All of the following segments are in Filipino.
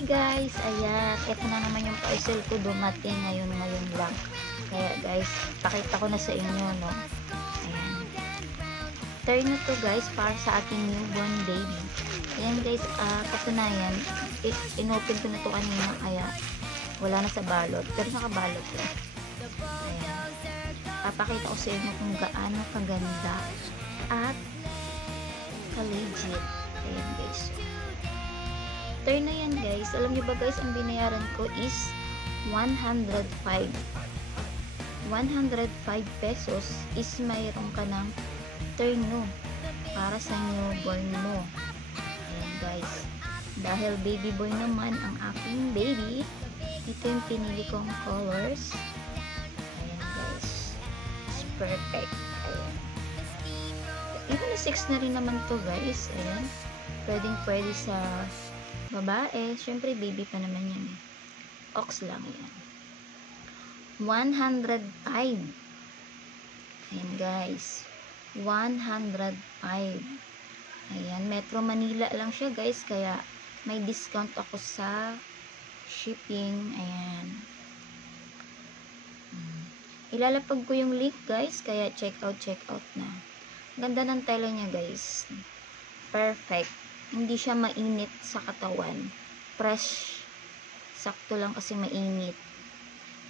Hi guys, ayan, ito na naman yung parcel ko dumating ngayon lang. Kaya guys, pakita ko na sa inyo, no. Ayan. Turn na to guys para sa aking newborn baby. Ayan guys, katunayan, inopen ko na to kanina kaya wala na sa balot. Pero nakabalot to. Ayan. Papakita ko sa inyo kung gaano kaganda at ka-legit. Ayan guys. Turn na yan guys. Alam niyo ba guys, ang binayaran ko is 105. 105 pesos is mayroon ka ng turno para sa newborn mo. Ayan guys. Dahil baby boy naman ang aking baby, ito yung pinili kong colors. Ayan guys. It's perfect. Ayan. Even 6 na rin naman to guys. Ayan. Pwedeng-pwede sa babae, syempre baby pa naman yan. Ox lang yan. 105. Ayan guys. 105. Ayan, Metro Manila lang siya guys, kaya may discount ako sa shipping. Ayan. Ilalapag ko yung link guys, kaya check out na. Ganda ng tela niya guys. Perfect. Hindi siya mainit sa katawan. Fresh. Sakto lang kasi mainit.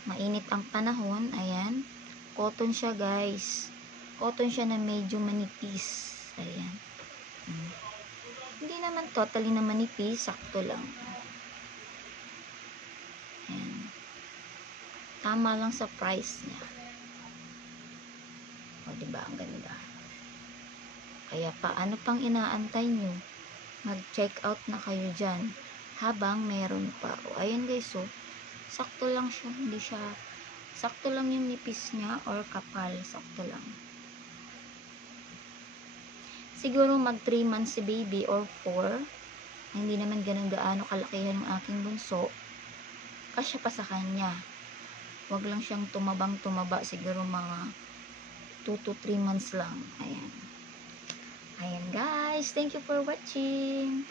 Mainit ang panahon. Ayan. Cotton siya guys. Cotton siya na medyo manipis. Ayan. Hindi naman totally na manipis. Sakto lang. Ayan. Tama lang sa price niya. O diba? Ang ganda. Kaya paano pang inaantay nyo? Mag-check out na kayo dyan habang meron pa. O, ayan guys, so sakto lang siya, hindi siya sakto lang yung nipis niya or kapal, sakto lang. Siguro mag 3 months si baby or 4, hindi naman ganun gaano kalakihan ng aking bunso, kasya pa sa kanya. Wag lang siyang tumaba, siguro mga 2 to 3 months lang. Ayan guys, thank you for watching.